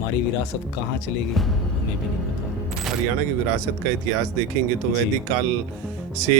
हमारी विरासत कहाँ चलेगी हमें भी नहीं पता। हरियाणा की विरासत का इतिहास देखेंगे तो वैदिक काल से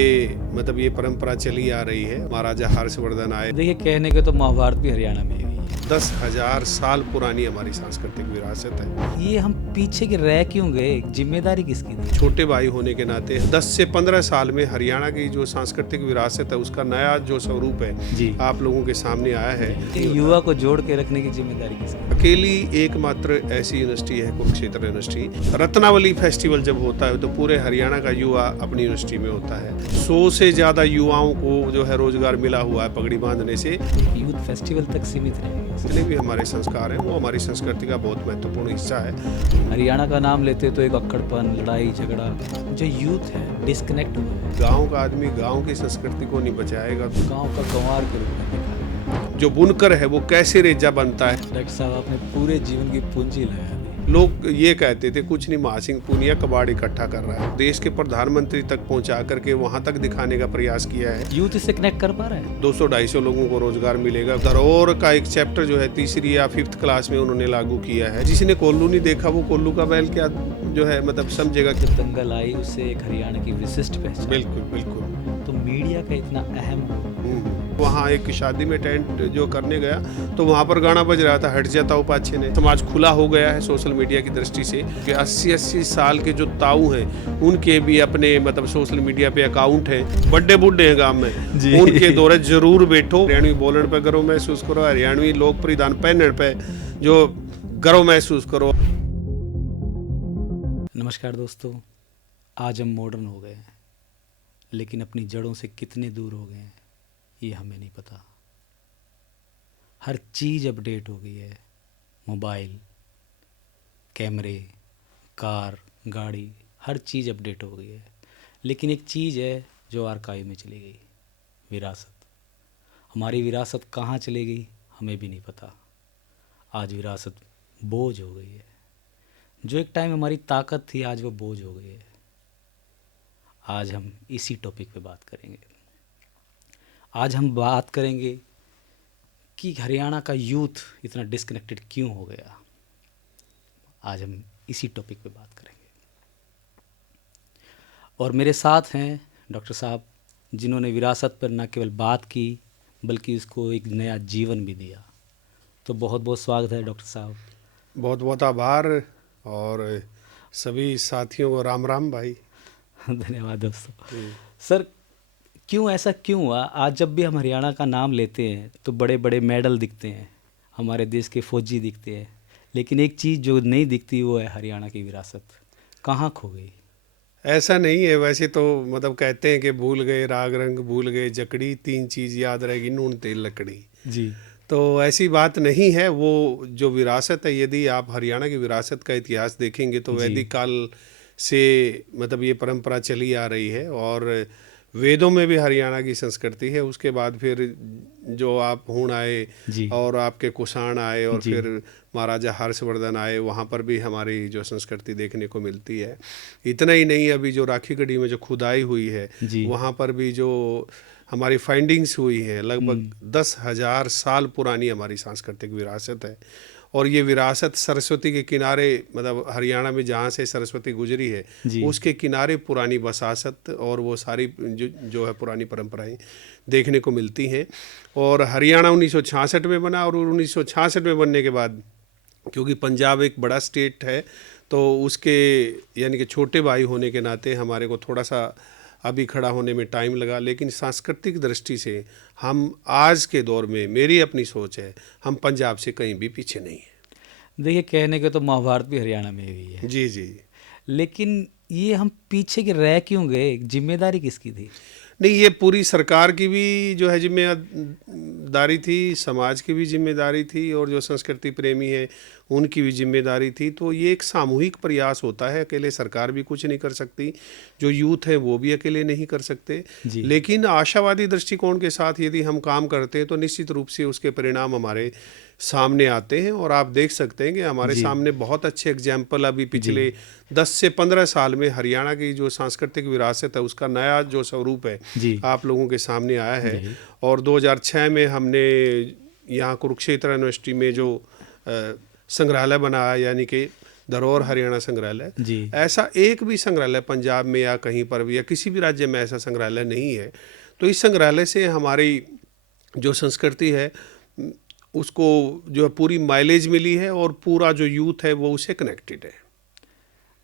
मतलब ये परंपरा चली आ रही है। महाराजा हर्षवर्धन आए। देखिए, कहने के तो महाभारत भी हरियाणा में ही हुई है। 10,000 साल पुरानी हमारी सांस्कृतिक विरासत है। ये हम पीछे के रह क्यों गए? जिम्मेदारी किसकी थी? छोटे भाई होने के नाते 10 से 15 साल में हरियाणा की जो सांस्कृतिक विरासत है उसका नया जो स्वरूप है जी। आप लोगों के सामने आया है। युवा को जोड़ के रखने की जिम्मेदारी किसकी? अकेली एकमात्र ऐसी यूनिवर्सिटी है कुरुक्षेत्र यूनिवर्सिटी। रत्नावली फेस्टिवल जब होता है तो पूरे हरियाणा का युवा अपनी यूनिवर्सिटी में होता है। 100 से ज्यादा युवाओं को जो है रोजगार मिला हुआ है पगड़ी बांधने से। यूथ फेस्टिवल तक सीमित रहेंगे। जितने भी हमारे संस्कार हैं वो हमारी संस्कृति का बहुत महत्वपूर्ण हिस्सा है। हरियाणा का नाम लेते तो एक अक्कड़पन, लड़ाई झगड़ा, जो यूथ है डिस्कनेक्ट हुआ है। गांव का आदमी गांव की संस्कृति को नहीं बचाएगा तो गांव का गंवार के रूप में देखा। जो बुनकर है वो कैसे रेजा बनता है। डॉक्टर साहब, आपने पूरे जीवन की पूंजी लगा दी। लोग ये कहते थे कुछ नहीं, महासिंह पुनिया कबाड़ इकट्ठा कर रहा है। देश के प्रधानमंत्री तक पहुंचा करके वहां तक दिखाने का प्रयास किया है। यूथ इससे कनेक्ट कर पा रहा है। 200-250 लोगों को रोजगार मिलेगा। धरोहर का एक चैप्टर जो है तीसरी या 5th क्लास में उन्होंने लागू किया है। जिसने कोल्लू नहीं देखा वो कोल्लू का बैल क्या जो है मतलब समझेगा। जब दंगल आई उससे एक हरियाणा की विशिष्ट पहचान। बिल्कुल बिल्कुल। तो मीडिया का इतना अहम। वहाँ एक शादी में टेंट जो करने गया तो वहाँ पर गाना बज रहा था हट जाता हूँ पाछे ने। समाज खुला हो गया है सोशल मीडिया की दृष्टि से कि 80-80 साल के जो ताऊ हैं उनके भी अपने मतलब सोशल मीडिया पे अकाउंट हैं। बड़े बूढ़े हैं गांव में, उनके दौरे जरूर बैठो। हरियाणवी बोलने पे गर्व महसूस करो, हरियाणवी लोक परिधान पहनने पे जो गर्व महसूस करो। नमस्कार दोस्तों, आज हम मॉडर्न हो गए हैं लेकिन अपनी जड़ों से कितने दूर हो गए हैं ये हमें नहीं पता। हर चीज़ अपडेट हो गई है। मोबाइल, कैमरे, कार, गाड़ी, हर चीज़ अपडेट हो गई है। लेकिन एक चीज़ है जो आर्काइव में चली गई, विरासत। हमारी विरासत कहाँ चलेगी हमें भी नहीं पता। आज विरासत बोझ हो गई है। जो एक टाइम हमारी ताकत थी आज वो बोझ हो गई है। आज हम इसी टॉपिक पे बात करेंगे। आज हम बात करेंगे कि हरियाणा का यूथ इतना डिस्कनेक्टेड क्यों हो गया। आज हम इसी टॉपिक पे बात करेंगे और मेरे साथ हैं डॉक्टर साहब जिन्होंने विरासत पर न केवल बात की बल्कि उसको एक नया जीवन भी दिया। तो बहुत बहुत स्वागत है डॉक्टर साहब। बहुत बहुत आभार और सभी साथियों को राम राम भाई। धन्यवाद दोस्तों। सर, क्यों ऐसा क्यों हुआ? आज जब भी हम हरियाणा का नाम लेते हैं तो बड़े बड़े मेडल दिखते हैं, हमारे देश के फौजी दिखते हैं, लेकिन एक चीज़ जो नहीं दिखती वो है हरियाणा की विरासत। कहाँ खो गई? ऐसा नहीं है, वैसे तो मतलब कहते हैं कि भूल गए राग रंग भूल गए जकड़ी, 3 चीज़ याद रहेगी नून तेल लकड़ी। जी। तो ऐसी बात नहीं है। वो जो विरासत है, यदि आप हरियाणा की विरासत का इतिहास देखेंगे तो वैदिक काल से मतलब ये परंपरा चली आ रही है और वेदों में भी हरियाणा की संस्कृति है। उसके बाद फिर जो आप हूण आए और आपके कुषाण आए और फिर महाराजा हर्षवर्धन आए, वहाँ पर भी हमारी जो संस्कृति देखने को मिलती है। इतना ही नहीं, अभी जो राखी गढ़ी में जो खुदाई हुई है वहाँ पर भी जो हमारी फाइंडिंग्स हुई हैं, लगभग 10,000 साल पुरानी हमारी सांस्कृतिक विरासत है। और ये विरासत सरस्वती के किनारे मतलब हरियाणा में जहाँ से सरस्वती गुजरी है उसके किनारे पुरानी बसासत और वो सारी जो है पुरानी परंपराएं देखने को मिलती हैं। और हरियाणा 1966 में बना और 1966 में बनने के बाद क्योंकि पंजाब एक बड़ा स्टेट है तो उसके यानी कि छोटे भाई होने के नाते हमारे को थोड़ा सा अभी खड़ा होने में टाइम लगा। लेकिन सांस्कृतिक दृष्टि से हम आज के दौर में, मेरी अपनी सोच है, हम पंजाब से कहीं भी पीछे नहीं है। देखिए, कहने के तो महाभारत भी हरियाणा में हुई है। जी जी। लेकिन ये हम पीछे के रह क्यों गए? जिम्मेदारी किसकी थी? नहीं, ये पूरी सरकार की भी जो है जिम्मेदारी थी, समाज की भी जिम्मेदारी थी और जो संस्कृति प्रेमी है उनकी भी जिम्मेदारी थी। तो ये एक सामूहिक प्रयास होता है, अकेले सरकार भी कुछ नहीं कर सकती, जो यूथ है वो भी अकेले नहीं कर सकते। लेकिन आशावादी दृष्टिकोण के साथ यदि हम काम करते हैं तो निश्चित रूप से उसके परिणाम हमारे सामने आते हैं। और आप देख सकते हैं कि हमारे सामने बहुत अच्छे एग्जाम्पल अभी पिछले 10 से 15 साल में हरियाणा की जो सांस्कृतिक विरासत है उसका नया जो स्वरूप है आप लोगों के सामने आया है। और 2006 में हमने यहाँ कुरुक्षेत्र यूनिवर्सिटी में जो संग्रहालय बनाया, यानी कि धरोहर हरियाणा संग्रहालय। जी ऐसा एक भी संग्रहालय पंजाब में या कहीं पर भी या किसी भी राज्य में ऐसा संग्रहालय नहीं है। तो इस संग्रहालय से हमारी जो संस्कृति है उसको जो है पूरी माइलेज मिली है, और पूरा जो यूथ है वो उससे कनेक्टेड है।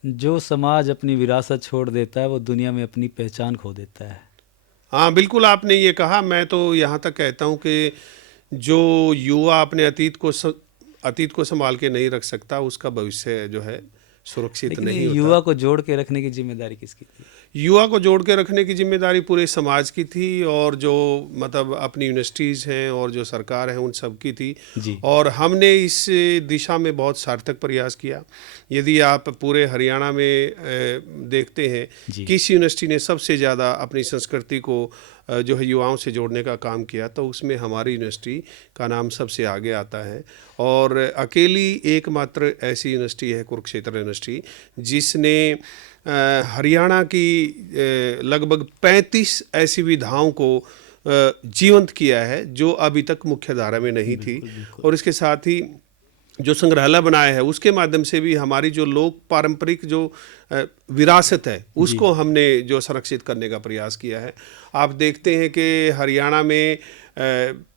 जो समाज अपनी विरासत छोड़ देता है वो दुनिया में अपनी पहचान खो देता है। हाँ बिल्कुल, आपने ये कहा। मैं तो यहाँ तक कहता हूँ कि जो युवा अपने अतीत को संभाल के नहीं रख सकता, उसका भविष्य जो है सुरक्षित लेकिन ये नहीं होता। युवा को जोड़ के रखने की जिम्मेदारी किसकी थी? युवा को जोड़ के रखने की जिम्मेदारी पूरे समाज की थी, और जो मतलब अपनी यूनिवर्सिटीज़ हैं और जो सरकार है उन सब की थी। जी और हमने इस दिशा में बहुत सार्थक प्रयास किया। यदि आप पूरे हरियाणा में देखते हैं जी किस यूनिवर्सिटी ने सबसे ज़्यादा अपनी संस्कृति को जो है युवाओं से जोड़ने का काम किया, तो उसमें हमारी यूनिवर्सिटी का नाम सबसे आगे आता है। और अकेली एकमात्र ऐसी यूनिवर्सिटी है कुरुक्षेत्र यूनिवर्सिटी, जिसने हरियाणा की लगभग 35 ऐसी विधाओं को जीवंत किया है जो अभी तक मुख्य धारा में नहीं थी। बिल्कुल बिल्कुल। और इसके साथ ही जो संग्रहालय बनाया है उसके माध्यम से भी हमारी जो लोक पारंपरिक जो विरासत है जी उसको हमने जो संरक्षित करने का प्रयास किया है। आप देखते हैं कि हरियाणा में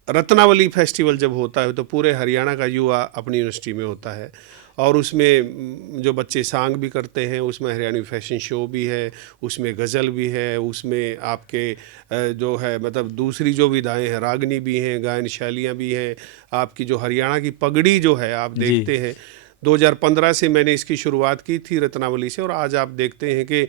रत्नावली फेस्टिवल जब होता है तो पूरे हरियाणा का युवा अपनी यूनिवर्सिटी में होता है, और उसमें जो बच्चे सांग भी करते हैं, उसमें हरियाणवी फैशन शो भी है, उसमें गज़ल भी है, उसमें आपके जो है मतलब दूसरी जो विधाएं हैं, रागनी भी हैं, गायन शैलियाँ भी हैं। आपकी जो हरियाणा की पगड़ी जो है आप जी देखते हैं, 2015 से मैंने इसकी शुरुआत की थी रत्नावली से, और आज आप देखते हैं कि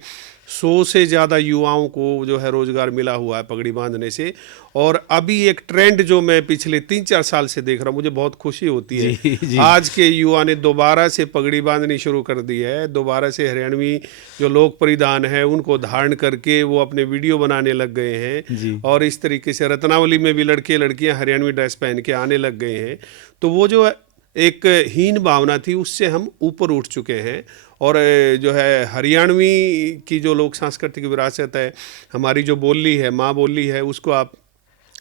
100 से ज़्यादा युवाओं को जो है रोज़गार मिला हुआ है पगड़ी बांधने से। और अभी एक ट्रेंड जो मैं पिछले 3-4 साल से देख रहा हूँ, मुझे बहुत खुशी होती है। जी जी आज के युवा ने दोबारा से पगड़ी बांधनी शुरू कर दी है, दोबारा से हरियाणवी जो लोक परिधान है उनको धारण करके वो अपने वीडियो बनाने लग गए हैं। जी और इस तरीके से रत्नावली में भी लड़के लड़कियां हरियाणवी ड्रेस पहन के आने लग गए हैं। तो वो जो एक हीन भावना थी उससे हम ऊपर उठ चुके हैं। और जो है हरियाणवी की जो लोक सांस्कृतिक विरासत है, हमारी जो बोली है, माँ बोली है, उसको आप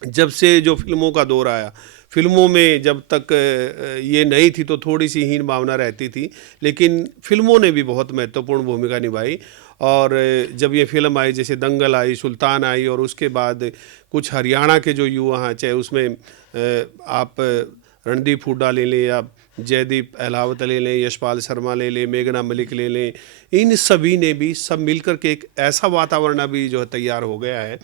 जब से जो फिल्मों का दौर आया, फिल्मों में जब तक ये नहीं थी तो थोड़ी सी हीन भावना रहती थी, लेकिन फिल्मों ने भी बहुत महत्वपूर्ण भूमिका निभाई। और जब ये फिल्म आई, जैसे दंगल आई, सुल्तान आई, और उसके बाद कुछ हरियाणा के जो युवा हैं, चाहे उसमें आप रणदीप हुड्डा ले लें, या जयदीप अहलावत ले लें, यशपाल शर्मा ले लें, मेघना मलिक ले लें, इन सभी ने भी सब मिलकर के एक ऐसा वातावरण अभी जो है तैयार हो गया है,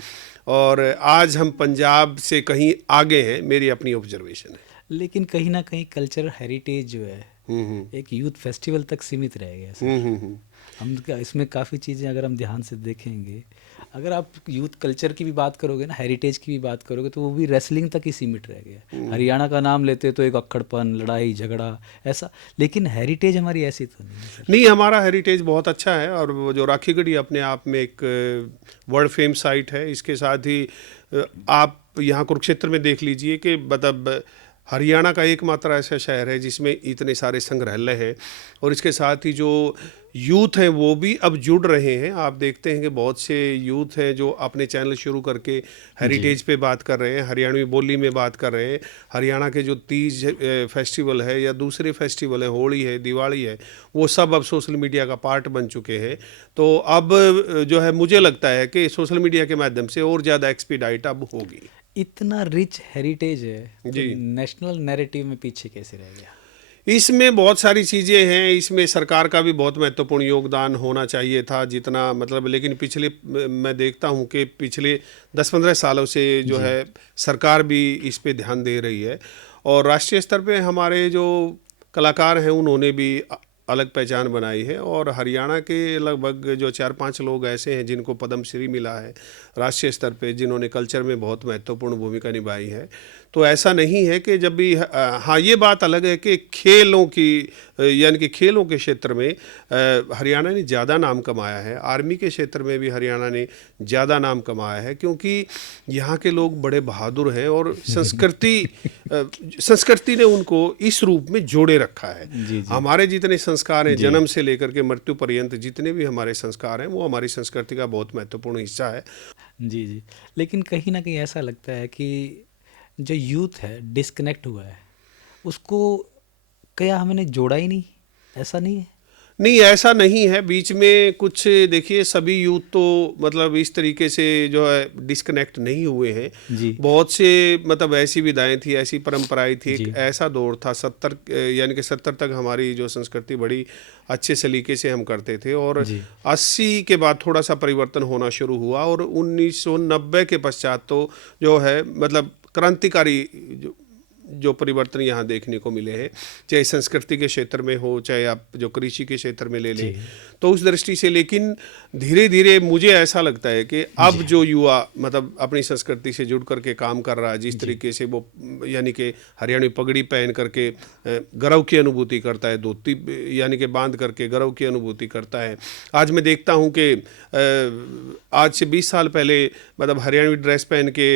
और आज हम पंजाब से कहीं आगे हैं, मेरी अपनी ऑब्जर्वेशन है। लेकिन कहीं ना कहीं कल्चरल हेरिटेज जो है एक यूथ फेस्टिवल तक सीमित रह गया सर। हम इसमें काफ़ी चीज़ें अगर हम ध्यान से देखेंगे, अगर आप यूथ कल्चर की भी बात करोगे ना, हेरिटेज की भी बात करोगे, तो वो भी रेसलिंग तक ही सीमित रह गया। हरियाणा का नाम लेते तो एक अक्खड़पन, लड़ाई झगड़ा ऐसा, लेकिन हेरिटेज हमारी ऐसी तो नहीं है सर। नहीं, हमारा हेरिटेज बहुत अच्छा है, और वो जो राखीगढ़ी अपने आप में एक वर्ल्ड फेम साइट है। इसके साथ ही आप यहाँ कुरुक्षेत्र में देख लीजिए कि मतलब हरियाणा का एकमात्र ऐसा शहर है जिसमें इतने सारे संग्रहालय हैं, और इसके साथ ही जो यूथ हैं वो भी अब जुड़ रहे हैं। आप देखते हैं कि बहुत से यूथ हैं जो अपने चैनल शुरू करके हेरिटेज पे बात कर रहे हैं, हरियाणवी बोली में बात कर रहे हैं। हरियाणा के जो तीज फेस्टिवल है या दूसरे फेस्टिवल हैं, होली है, दिवाली है, वो सब अब सोशल मीडिया का पार्ट बन चुके हैं। तो अब जो है मुझे लगता है कि सोशल मीडिया के माध्यम से और ज़्यादा एक्सपीडाइट अब होगी। इतना रिच हेरिटेज है तो जी। नेशनल नैरेटिव में पीछे कैसे रह गया? इसमें बहुत सारी चीज़ें हैं, इसमें सरकार का भी बहुत महत्वपूर्ण योगदान होना चाहिए था जितना मतलब, लेकिन पिछले मैं देखता हूं कि पिछले 10-15 सालों से जो है सरकार भी इस पे ध्यान दे रही है, और राष्ट्रीय स्तर पे हमारे जो कलाकार हैं उन्होंने भी अलग पहचान बनाई है। और हरियाणा के लगभग जो 4-5 लोग ऐसे हैं जिनको पद्मश्री मिला है राष्ट्रीय स्तर पे, जिन्होंने कल्चर में बहुत महत्वपूर्ण भूमिका निभाई है। तो ऐसा नहीं है कि जब भी हाँ, ये बात अलग है कि खेलों की यानी कि खेलों के क्षेत्र में हरियाणा ने ज़्यादा नाम कमाया है, आर्मी के क्षेत्र में भी हरियाणा ने ज़्यादा नाम कमाया है, क्योंकि यहाँ के लोग बड़े बहादुर हैं, और संस्कृति ने उनको इस रूप में जोड़े रखा है। जी। हमारे जितने संस्कार हैं, जन्म से लेकर के मृत्यु पर्यंत जितने भी हमारे संस्कार हैं, वो हमारी संस्कृति का बहुत महत्वपूर्ण हिस्सा है। जी। लेकिन कहीं ना कहीं ऐसा लगता है कि जो यूथ है डिस्कनेक्ट हुआ है, उसको क्या हमने जोड़ा ही नहीं, ऐसा नहीं है? नहीं, ऐसा नहीं है। बीच में कुछ देखिए, सभी यूथ तो मतलब इस तरीके से जो है डिस्कनेक्ट नहीं हुए हैं। जी बहुत से मतलब ऐसी विधाएं थी, ऐसी परंपराएं थी। एक जी ऐसा दौर था 70 यानी कि 70 तक हमारी जो संस्कृति बड़ी अच्छे सलीके से हम करते थे, और जी 80 के बाद थोड़ा सा परिवर्तन होना शुरू हुआ, और 1990 के पश्चात तो जो है मतलब क्रांतिकारी जो परिवर्तन यहाँ देखने को मिले हैं, चाहे संस्कृति के क्षेत्र में हो, चाहे आप जो कृषि के क्षेत्र में ले लें, जी तो उस दृष्टि से। लेकिन धीरे धीरे मुझे ऐसा लगता है कि अब जी जो युवा मतलब अपनी संस्कृति से जुड़ करके काम कर रहा है, जिस जी तरीके से वो यानी कि हरियाणवी पगड़ी पहन करके गर्व की अनुभूति करता है, धोती यानी कि बांध करके गर्व की अनुभूति करता है। आज मैं देखता हूँ कि आज से 20 साल पहले मतलब हरियाणवी ड्रेस पहन के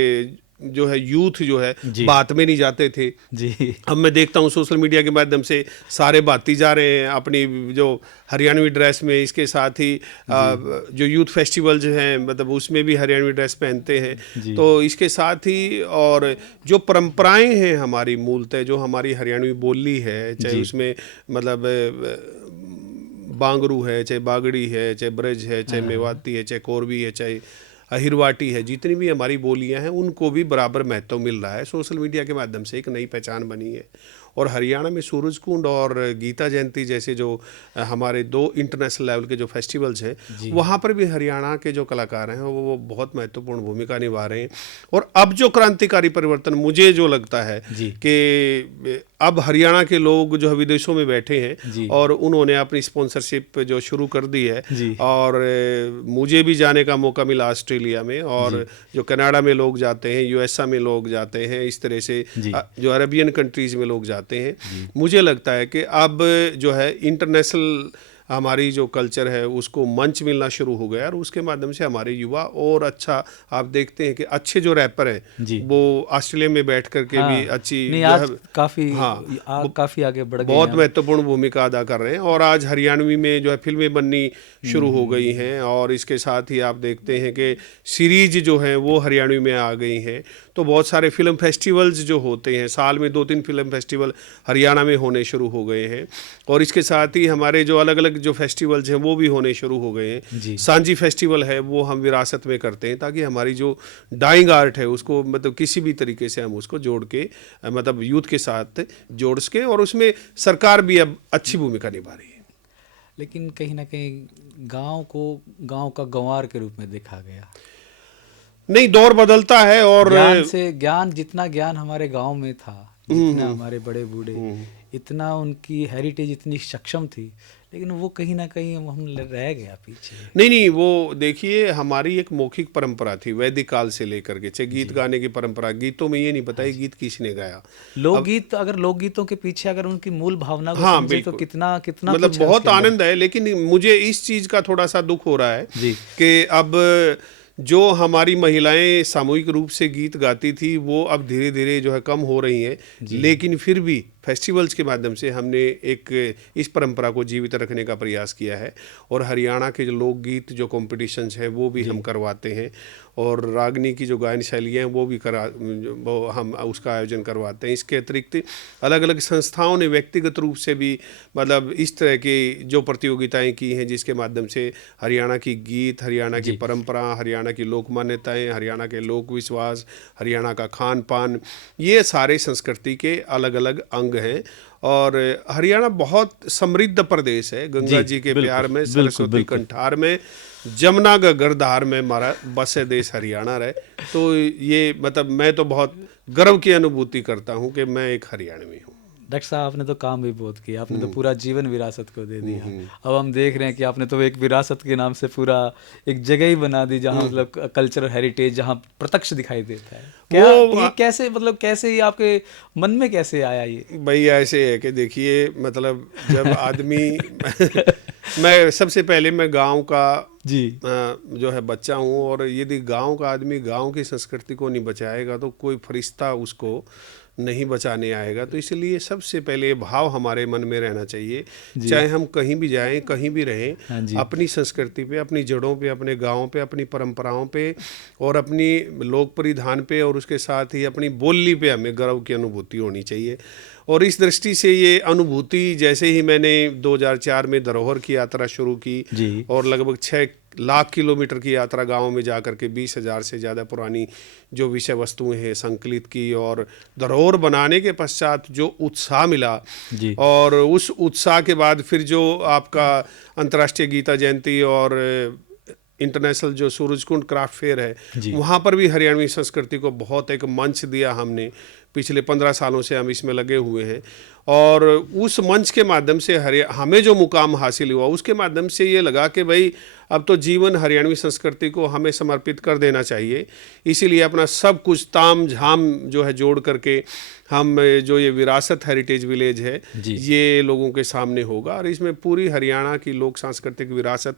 जो है यूथ जो है जी बात में नहीं जाते थे। जी अब मैं देखता हूँ सोशल मीडिया के माध्यम से सारे बाती जा रहे हैं अपनी जो हरियाणवी ड्रेस में। इसके साथ ही जो यूथ फेस्टिवल जो हैं मतलब उसमें भी हरियाणवी ड्रेस पहनते हैं। जी तो इसके साथ ही और जो परंपराएं हैं हमारी, मूलतः जो हमारी हरियाणवी बोली है, चाहे जी उसमें मतलब बांगरू है, चाहे बागड़ी है, चाहे ब्रज है, चाहे मेवाती है, चाहे कोरवी है, चाहे अहिरवाटी है, जितनी भी हमारी बोलियां हैं उनको भी बराबर महत्व मिल रहा है। सोशल मीडिया के माध्यम से एक नई पहचान बनी है। और हरियाणा में सूरज कुंड और गीता जयंती जैसे जो हमारे 2 इंटरनेशनल लेवल के जो फेस्टिवल्स हैं, जी वहाँ पर भी हरियाणा के जो कलाकार हैं वो बहुत महत्वपूर्ण भूमिका निभा रहे हैं। और अब जो क्रांतिकारी परिवर्तन मुझे जो लगता है जी कि अब हरियाणा के लोग जो है विदेशों में बैठे हैं जी और उन्होंने अपनी स्पॉन्सरशिप जो शुरू कर दी है, जी और मुझे भी जाने का मौका मिला ऑस्ट्रेलिया में, और जो कनाडा में लोग जाते हैं, यूएसए में लोग जाते हैं, इस तरह से जी जो अरेबियन कंट्रीज़ में लोग जाते हैं। जी मुझे लगता है कि अब जो है इंटरनेशनल हमारी जो कल्चर है उसको मंच मिलना शुरू हो गया, और उसके माध्यम से हमारे युवा और अच्छा, आप देखते हैं कि अच्छे जो रैपर हैं जी वो ऑस्ट्रेलिया में बैठ करके भी हाँ अच्छी नहीं, जो आज है काफ़ी हाँ काफ़ी आगे बढ़ गए बहुत हैं। महत्वपूर्ण भूमिका अदा कर रहे हैं। और आज हरियाणवी में जो है फिल्में बननी शुरू हो गई हैं, और इसके साथ ही आप देखते हैं कि सीरीज जो है वो हरियाणवी में आ गई हैं। तो बहुत सारे फिल्म फेस्टिवल्स जो होते हैं, साल में 2-3 फिल्म फेस्टिवल हरियाणा में होने शुरू हो गए हैं। और इसके साथ ही हमारे जो अलग अलग जो फेस्टिवल्स हैं वो भी होने शुरू हो गए हैं। जी सांझी फेस्टिवल है वो हम विरासत में करते हैं, ताकि हमारी जो डाइंग आर्ट है उसको मतलब किसी भी तरीके से हम उसको जोड़ के मतलब यूथ के साथ जोड़ सके, और उसमें सरकार भी अब अच्छी भूमिका निभा रही है। लेकिन कहीं ना कहीं गांव को गांव का गंवार के रूप में देखा गया। नहीं, दौर बदलता है, और ज्ञान जितना ज्ञान हमारे गांव में था, जितना हमारे बड़े बूढ़े, इतना उनकी हेरिटेज इतनी सक्षम थी, लेकिन वो कहीं ना कहीं हम रह गया पीछे। नहीं, वो देखिए हमारी एक मौखिक परंपरा थी वैदिक काल से लेकर के, चाहे गीत गाने की परंपरा, गीतों में ये नहीं पता है गीत किसने गाया। लोकगीत, अगर लोकगीतों के पीछे अगर उनकी मूल भावना को हाँ समझे तो बिल्कुल, कितना कितना मतलब कुछ है बहुत उसके अंदर। आनंद है। लेकिन मुझे इस चीज़ का थोड़ा सा दुख हो रहा है जी कि अब जो हमारी महिलाएं सामूहिक रूप से गीत गाती थी वो अब धीरे धीरे जो है कम हो रही हैं। लेकिन फिर भी फेस्टिवल्स के माध्यम से हमने एक इस परंपरा को जीवित रखने का प्रयास किया है, और हरियाणा के जो लोकगीत जो कॉम्पिटिशन्स हैं वो भी हम करवाते हैं, और रागनी की जो गायन शैलियाँ हैं वो हम उसका आयोजन करवाते हैं। इसके अतिरिक्त अलग अलग संस्थाओं ने व्यक्तिगत रूप से भी मतलब इस तरह की जो प्रतियोगिताएं की हैं, जिसके माध्यम से हरियाणा की गीत, हरियाणा की परंपरा, हरियाणा की लोक मान्यताएँ, हरियाणा के लोक विश्वास, हरियाणा का खान पान, ये सारे संस्कृति के अलग अलग अंग हैं। और हरियाणा बहुत समृद्ध प्रदेश है, गंगा जी के प्यार में, सरस्वती कंठार में, जमुना का गर्धार में हमारा बसे देश हरियाणा रहे। तो ये मतलब मैं तो बहुत गर्व की अनुभूति करता हूँ कि मैं एक हरियाणवी हूँ। डॉक्टर साहब, आपने तो काम भी बहुत किया, आपने तो पूरा जीवन विरासत को दे दिया। अब हम देख रहे हैं कि आपने तो एक विरासत के नाम से पूरा एक जगह ही बना दी, जहाँ मतलब कल्चरल हेरिटेज जहाँ प्रत्यक्ष दिखाई देता है। क्या ये कैसे, मतलब कैसे ये आपके मन में कैसे आया ये? भाई ऐसे है कि देखिए मतलब जब आदमी मैं सबसे पहले मैं गांव का जी जो है बच्चा हूँ, और यदि गांव का आदमी गांव की संस्कृति को नहीं बचाएगा तो कोई फरिश्ता उसको नहीं बचाने आएगा। तो इसलिए सबसे पहले ये भाव हमारे मन में रहना चाहिए, जी। चाहे हम कहीं भी जाएं, कहीं भी रहें, हाँ जी। अपनी संस्कृति पे, अपनी जड़ों पे, अपने गाँव पे, अपनी परंपराओं पे और अपनी लोक परिधान पे और उसके साथ ही अपनी बोली पे हमें गर्व की अनुभूति होनी चाहिए। और इस दृष्टि से ये अनुभूति, जैसे ही मैंने 2004 में धरोहर की यात्रा शुरू की जी। और लगभग 6 लाख किलोमीटर की यात्रा गाँव में जा कर के 20,000 से ज़्यादा पुरानी जो विषय वस्तुएं हैं संकलित की और धरोहर बनाने के पश्चात जो उत्साह मिला, जी। और उस उत्साह के बाद फिर जो आपका अंतर्राष्ट्रीय गीता जयंती और इंटरनेशनल जो सूरजकुंड क्राफ्ट फेयर है, जी। वहाँ पर भी हरियाणवी संस्कृति को बहुत एक मंच दिया हमने। पिछले 15 सालों से हम इसमें लगे हुए हैं और उस मंच के माध्यम से हमें जो मुकाम हासिल हुआ उसके माध्यम से ये लगा कि भाई अब तो जीवन हरियाणवी संस्कृति को हमें समर्पित कर देना चाहिए। इसीलिए अपना सब कुछ ताम झाम जो है जोड़ करके हम जो ये विरासत हेरिटेज विलेज है जी। ये लोगों के सामने होगा और इसमें पूरी हरियाणा की लोक सांस्कृतिक विरासत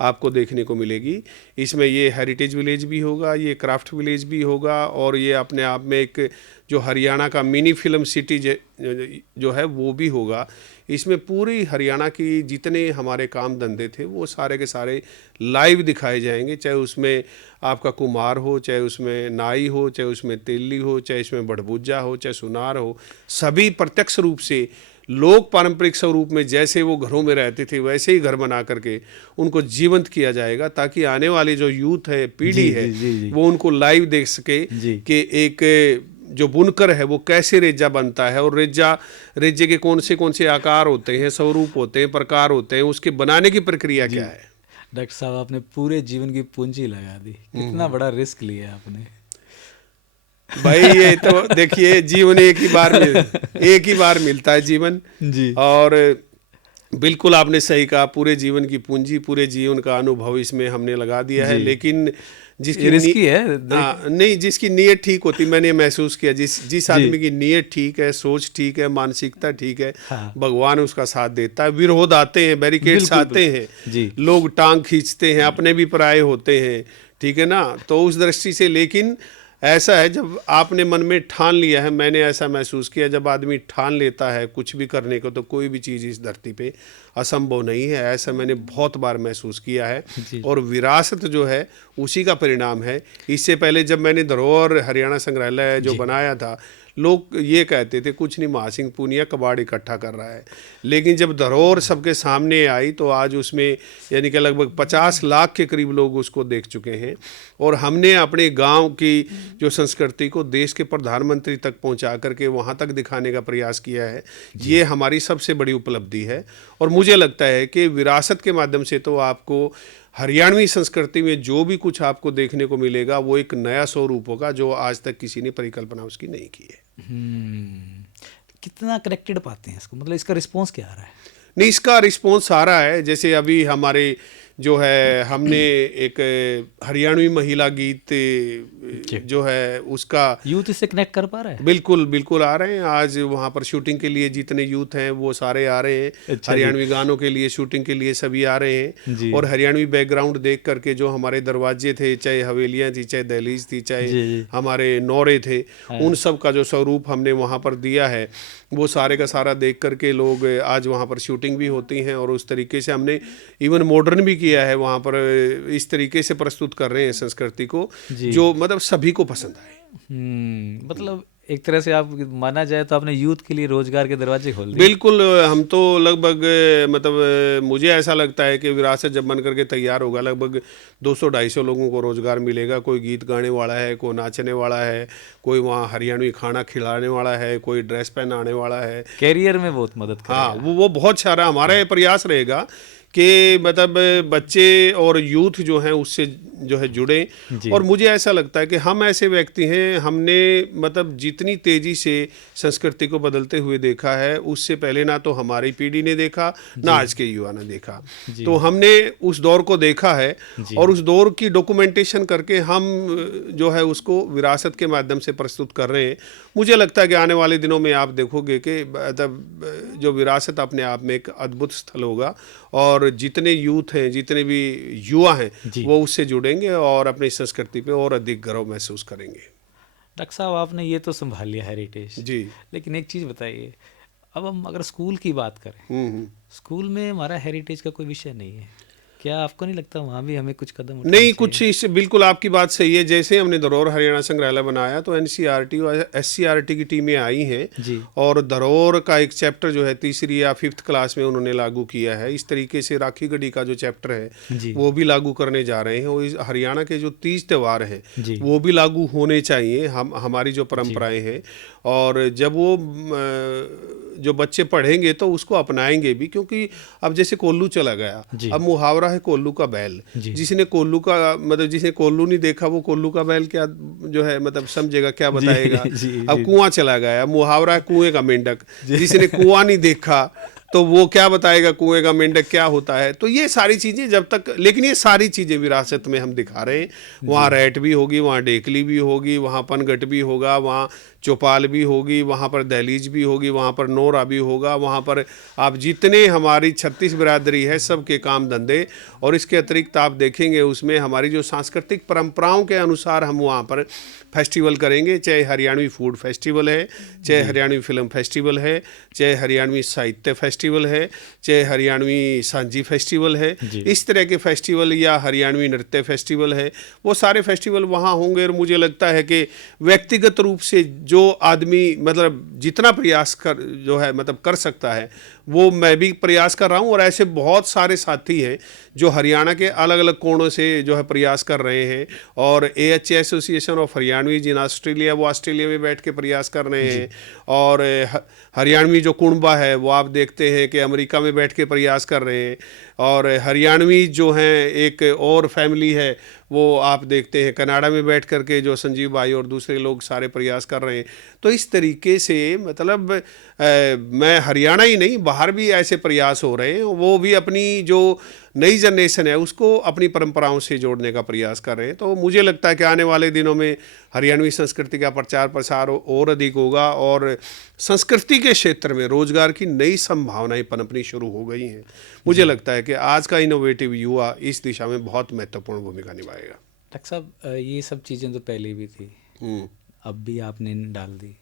आपको देखने को मिलेगी। इसमें ये हेरिटेज विलेज भी होगा, ये क्राफ्ट विलेज भी होगा और ये अपने आप में एक जो हरियाणा का मिनी फिल्म सिटी जो है वो भी होगा। इसमें पूरी हरियाणा की जितने हमारे काम धंधे थे वो सारे के सारे लाइव दिखाए जाएंगे, चाहे उसमें आपका कुम्हार हो, चाहे उसमें नाई हो, चाहे उसमें तेली हो, चाहे इसमें बड़बुज्जा हो, चाहे सुनार हो, सभी प्रत्यक्ष रूप से लोक पारंपरिक स्वरूप में जैसे वो घरों में रहते थे वैसे ही घर बना करके उनको जीवंत किया जाएगा, ताकि आने वाली जो यूथ है, पीढ़ी है, वो उनको लाइव देख सके कि एक जो बुनकर है वो कैसे रेजा बनता है और रेजे के कौन से आकार होते हैं, स्वरूप होते हैं, प्रकार होते हैं, उसके बनाने की प्रक्रिया क्या है। डॉक्टर साहब, आपने पूरे जीवन की पूंजी लगा दी, कितना बड़ा रिस्क लिया आपने। भाई ये तो देखिए, जीवन एक ही बार मिलता है जीवन जी। और बिल्कुल आपने सही कहा, पूरे जीवन की पूंजी, पूरे जीवन का अनुभव इसमें हमने लगा दिया है। लेकिन जिसकी रिस्की है, हाँ नहीं, जिसकी नीयत ठीक होती, मैंने महसूस किया जिस आदमी की नीयत ठीक है, सोच ठीक है, मानसिकता ठीक है, भगवान उसका साथ देता है। विरोध आते हैं, बैरिकेड्स आते हैं, लोग टांग खींचते हैं, अपने भी पराये होते हैं, ठीक है ना। तो उस दृष्टि से, लेकिन ऐसा है जब आपने मन में ठान लिया है, मैंने ऐसा महसूस किया, जब आदमी ठान लेता है कुछ भी करने को तो कोई भी चीज़ इस धरती पे असंभव नहीं है। ऐसा मैंने बहुत बार महसूस किया है और विरासत जो है उसी का परिणाम है। इससे पहले जब मैंने धरोहर हरियाणा संग्रहालय जो बनाया था, लोग ये कहते थे कुछ नहीं, महासिंह पूनिया कबाड़ इकट्ठा कर रहा है। लेकिन जब धरोहर सबके सामने आई तो आज उसमें यानी कि लगभग 50 लाख के करीब लोग उसको देख चुके हैं और हमने अपने गांव की जो संस्कृति को देश के प्रधानमंत्री तक पहुंचा करके वहां तक दिखाने का प्रयास किया है। ये हमारी सबसे बड़ी उपलब्धि है और मुझे लगता है कि विरासत के माध्यम से तो आपको हरियाणवी संस्कृति में जो भी कुछ आपको देखने को मिलेगा वो एक नया स्वरूप होगा जो आज तक किसी ने परिकल्पना उसकी नहीं की है। कितना कनेक्टेड पाते हैं इसको, मतलब इसका रिस्पॉन्स क्या आ रहा है? नहीं, इसका रिस्पॉन्स आ रहा है। जैसे अभी हमारे जो है हमने एक हरियाणवी महिला गीत जो है उसका यूथ इससे कनेक्ट कर पा रहा है। बिल्कुल बिल्कुल आ रहे हैं। आज वहाँ पर शूटिंग के लिए जितने यूथ हैं वो सारे आ रहे हैं। हरियाणवी गानों के लिए, शूटिंग के लिए सभी आ रहे हैं और हरियाणवी बैकग्राउंड देख करके जो हमारे दरवाजे थे, चाहे हवेलियाँ थी, चाहे दहलीज थी, चाहे हमारे नौरे थे, उन सब का जो स्वरूप हमने वहाँ पर दिया है वो सारे का सारा देख करके लोग आज वहाँ पर शूटिंग भी होती हैं और उस तरीके से हमने इवन मॉडर्न भी किया है। वहाँ पर इस तरीके से प्रस्तुत कर रहे हैं संस्कृति को जो मतलब सभी को पसंद आए। मतलब एक तरह से आप माना जाए तो आपने यूथ के लिए रोजगार के दरवाजे खोल दिए। बिल्कुल, हम तो लगभग मतलब मुझे ऐसा लगता है कि विरासत जब बन करके तैयार होगा लगभग 200-250 लोगों को रोजगार मिलेगा। कोई गीत गाने वाला है, कोई नाचने वाला है, कोई वहाँ हरियाणवी खाना खिलाने वाला है, कोई ड्रेस पहनाने वाला है। कैरियर में बहुत मदद करेगा। हाँ, वो बहुत सारा हमारा ये प्रयास रहेगा कि मतलब बच्चे और यूथ जो हैं उससे जो है जुड़े। और मुझे ऐसा लगता है कि हम ऐसे व्यक्ति हैं, हमने मतलब जितनी तेजी से संस्कृति को बदलते हुए देखा है उससे पहले ना तो हमारी पीढ़ी ने देखा, ना आज के युवा ने देखा। तो हमने उस दौर को देखा है और उस दौर की डॉक्यूमेंटेशन करके हम जो है उसको विरासत के माध्यम से प्रस्तुत कर रहे हैं। मुझे लगता है कि आने वाले दिनों में आप देखोगे कि मतलब जो विरासत अपने आप में एक अद्भुत स्थल होगा और जितने यूथ हैं, जितने भी युवा हैं वो उससे जुड़ेंगे और अपनी संस्कृति पे और अधिक गर्व महसूस करेंगे। डॉक्टर साहब आपने ये तो संभाल लिया हेरिटेज, जी। लेकिन एक चीज़ बताइए, अब हम अगर स्कूल की बात करें, स्कूल में हमारा हेरिटेज का कोई विषय नहीं है, क्या आपको नहीं लगता वहाँ भी हमें कुछ कदम उठाने नहीं, चाहिए? कुछ इससे बिल्कुल आपकी बात सही है। जैसे हमने धरोहर हरियाणा संग्रहालय बनाया तो एनसीईआरटी और एससीईआरटी की टीमें आई हैं जी और धरोहर का एक चैप्टर जो है तीसरी या फिफ्थ क्लास में उन्होंने लागू किया है। इस तरीके से राखी गढ़ी का जो चैप्टर है जी वो भी लागू करने जा रहे हैं और इस हरियाणा के जो तीज त्यौहार हैं जी वो भी लागू होने चाहिए, हमारी जो जी परंपराएं हैं। और जब वो जो बच्चे पढ़ेंगे तो उसको अपनाएंगे भी, क्योंकि अब जैसे कोल्लू चला गया, जी अब मुहावरा है कोल्लू का बैल। जी जिसने कोल्लू का मतलब जिसने कोल्लू नहीं देखा वो कोल्लू का बैल क्या जो है मतलब समझेगा, क्या जी बताएगा। जी अब जी कुआं चला गया, मुहावरा है कुएं का मेंढक। जी जिसने कुआं नहीं देखा तो वो क्या बताएगा कुएं का मेंढक क्या होता है। तो ये सारी चीजें जब तक, लेकिन ये सारी चीजें विरासत में हम दिखा रहे हैं। वहाँ रैट भी होगी, वहाँ डेकली भी होगी, वहाँ पनघट भी होगा, वहाँ चौपाल भी होगी, वहाँ पर दहलीज भी होगी, वहाँ पर नोरा भी होगा, वहाँ पर आप जितने हमारी 36 बिरादरी है सबके काम धंधे। और इसके अतिरिक्त आप देखेंगे उसमें हमारी जो सांस्कृतिक परंपराओं के अनुसार हम वहाँ पर फेस्टिवल करेंगे, चाहे हरियाणवी फूड फेस्टिवल है, चाहे हरियाणवी फिल्म फेस्टिवल है, चाहे हरियाणवी साहित्य फेस्टिवल है, चाहे हरियाणवी सांझी फेस्टिवल है। जी इस तरह के फेस्टिवल या हरियाणवी नृत्य फेस्टिवल है, वो सारे फेस्टिवल वहाँ होंगे। और मुझे लगता है कि व्यक्तिगत रूप से जो आदमी मतलब जितना प्रयास कर जो है मतलब कर सकता है वो मैं भी प्रयास कर रहा हूँ। और ऐसे बहुत सारे साथी हैं जो हरियाणा के अलग अलग कोणों से जो है प्रयास कर रहे हैं। और AHA association of Haryanvis in Australia, वो ऑस्ट्रेलिया में बैठ के प्रयास कर रहे हैं। और हरियाणवी जो कुणबा है वो आप देखते हैं कि अमेरिका में बैठ के प्रयास कर रहे हैं। और हरियाणवी जो हैं एक और फैमिली है वो आप देखते हैं कनाडा में बैठ करके जो संजीव भाई और दूसरे लोग सारे प्रयास कर रहे हैं। तो इस तरीके से मतलब मैं हरियाणा ही नहीं बाहर भी ऐसे प्रयास हो रहे हैं, वो भी अपनी जो नई जनरेशन है उसको अपनी परंपराओं से जोड़ने का प्रयास कर रहे हैं। तो मुझे लगता है कि आने वाले दिनों में हरियाणवी संस्कृति का प्रचार प्रसार और अधिक होगा और संस्कृति के क्षेत्र में रोजगार की नई संभावनाएं पनपनी शुरू हो गई हैं। मुझे लगता है कि आज का इनोवेटिव युवा इस दिशा में बहुत महत्वपूर्ण भूमिका निभाएगा। डॉक्टर साहब ये सब चीज़ें तो पहले भी थी, अब भी आपने डाल दी,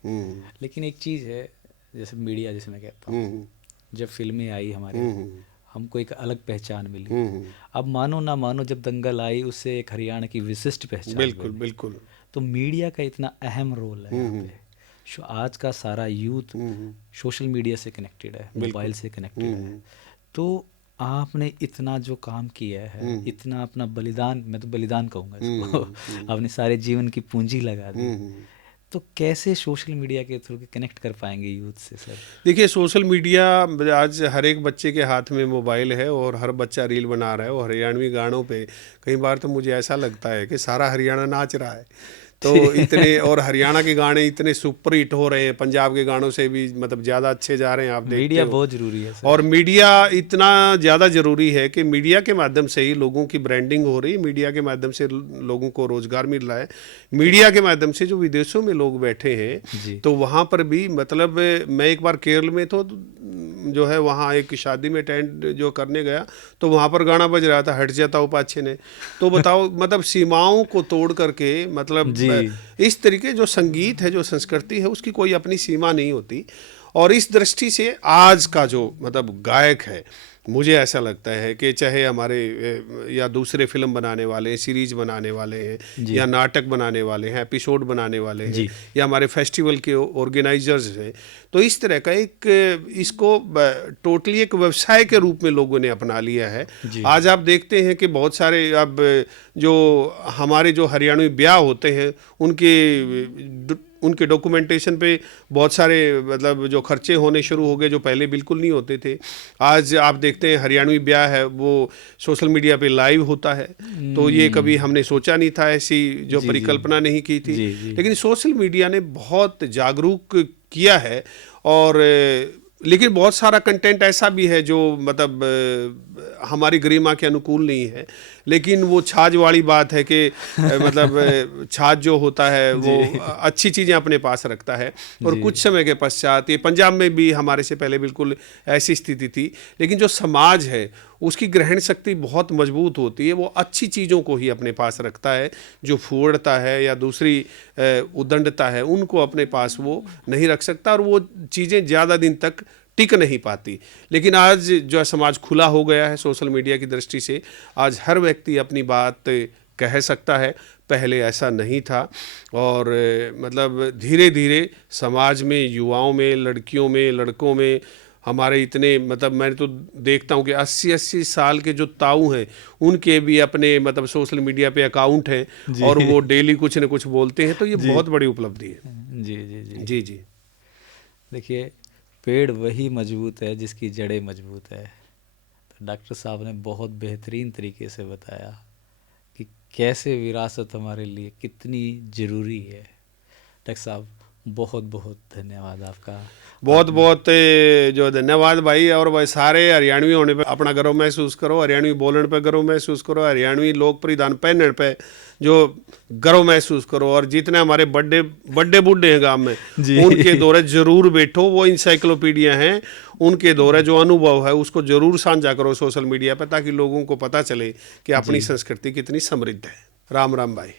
लेकिन एक चीज़ है जैसे मीडिया, जैसे मैं कहता हूँ, जब फिल्में आई हमारे हमको एक अलग पहचान मिली। अब मानो ना मानो जब दंगल आई उससे एक हरियाणा की विशिष्ट पहचान बिल्कुल बनी। बिल्कुल। तो मीडिया का इतना अहम रोल है यहाँ पे। आज का सारा यूथ सोशल मीडिया से कनेक्टेड है, मोबाइल से कनेक्टेड है। तो आपने इतना जो काम किया है, इतना अपना बलिदान, मैं तो बलिदान कहूँगा इसको, आपने सारे जीवन की पूंजी लगा दी, तो कैसे सोशल मीडिया के थ्रू कनेक्ट कर पाएंगे यूथ से सर? देखिए सोशल मीडिया आज हर एक बच्चे के हाथ में मोबाइल है और हर बच्चा रील बना रहा है। और हरियाणवी गानों पे कई बार तो मुझे ऐसा लगता है कि सारा हरियाणा नाच रहा है। तो इतने और हरियाणा के गाने इतने सुपर हिट हो रहे हैं, पंजाब के गानों से भी मतलब ज़्यादा अच्छे जा रहे हैं। आप देखते हो मीडिया बहुत ज़रूरी है सर। और मीडिया इतना ज़्यादा ज़रूरी है कि मीडिया के माध्यम से ही लोगों की ब्रांडिंग हो रही है, मीडिया के माध्यम से लोगों को रोज़गार मिल रहा है, मीडिया के माध्यम से जो विदेशों में लोग बैठे हैं तो वहाँ पर भी मतलब मैं एक बार केरल में तो जो है वहाँ एक शादी में अटेंड जो करने गया तो वहाँ पर गाना बज रहा था हट जाता उपाध्ये ने। तो बताओ मतलब सीमाओं को तोड़ करके मतलब इस तरीके जो संगीत है, जो संस्कृति है, उसकी कोई अपनी सीमा नहीं होती। और इस दृष्टि से आज का जो मतलब गायक है, मुझे ऐसा लगता है कि चाहे हमारे या दूसरे फिल्म बनाने वाले हैं, सीरीज बनाने वाले हैं, या नाटक बनाने वाले हैं, एपिसोड बनाने वाले हैं, या हमारे फेस्टिवल के ऑर्गेनाइजर्स हैं, तो इस तरह का एक इसको टोटली एक व्यवसाय के रूप में लोगों ने अपना लिया है। आज आप देखते हैं कि बहुत सारे अब जो हमारे जो हरियाणवी ब्याह होते हैं उनके डॉक्यूमेंटेशन पे बहुत सारे मतलब जो खर्चे होने शुरू हो गए जो पहले बिल्कुल नहीं होते थे। आज आप देखते हैं हरियाणवी ब्याह है वो सोशल मीडिया पे लाइव होता है। तो ये कभी हमने सोचा नहीं था, ऐसी जो परिकल्पना नहीं की थी, लेकिन सोशल मीडिया ने बहुत जागरूक किया है। और लेकिन बहुत सारा कंटेंट ऐसा भी है जो मतलब हमारी गरिमा के अनुकूल नहीं है। लेकिन वो छाछ वाली बात है कि मतलब छाछ जो होता है वो अच्छी चीज़ें अपने पास रखता है। और कुछ समय के पश्चात ये पंजाब में भी हमारे से पहले बिल्कुल ऐसी स्थिति थी, लेकिन जो समाज है उसकी ग्रहण शक्ति बहुत मजबूत होती है, वो अच्छी चीज़ों को ही अपने पास रखता है। जो फूहड़ता है या दूसरी उद्दंडता है, उनको अपने पास वो नहीं रख सकता और वो चीज़ें ज़्यादा दिन तक टिक नहीं पाती। लेकिन आज जो समाज खुला हो गया है सोशल मीडिया की दृष्टि से, आज हर व्यक्ति अपनी बात कह सकता है, पहले ऐसा नहीं था। और मतलब धीरे धीरे समाज में, युवाओं में, लड़कियों में, लड़कों में, हमारे इतने मतलब मैं तो देखता हूँ कि 80-80 साल के जो ताऊ हैं, उनके भी अपने मतलब सोशल मीडिया पे अकाउंट हैं और वो डेली कुछ न कुछ बोलते हैं, तो ये बहुत बड़ी उपलब्धि है। जी जी जी जी जी। देखिए, पेड़ वही मजबूत है जिसकी जड़ें मजबूत है। तो डॉक्टर साहब ने बहुत बेहतरीन तरीके से बताया कि कैसे विरासत हमारे लिए कितनी ज़रूरी है। डॉक्टर साहब, बहुत बहुत धन्यवाद आपका। बहुत बहुत जो धन्यवाद भाई। और भाई सारे हरियाणवी होने पे अपना गर्व महसूस करो, हरियाणवी बोलने पे गर्व महसूस करो, हरियाणवी लोक परिधान पहनने पे जो गर्व महसूस करो। और जितने हमारे बड़े बड़े बूढ़े हैं गांव में, उनके दौरे जरूर बैठो, वो इंसाइक्लोपीडिया हैं, उनके दौरे जो अनुभव है उसको जरूर साझा करो सोशल मीडिया पे, ताकि लोगों को पता चले कि अपनी संस्कृति कितनी समृद्ध है। राम राम भाई।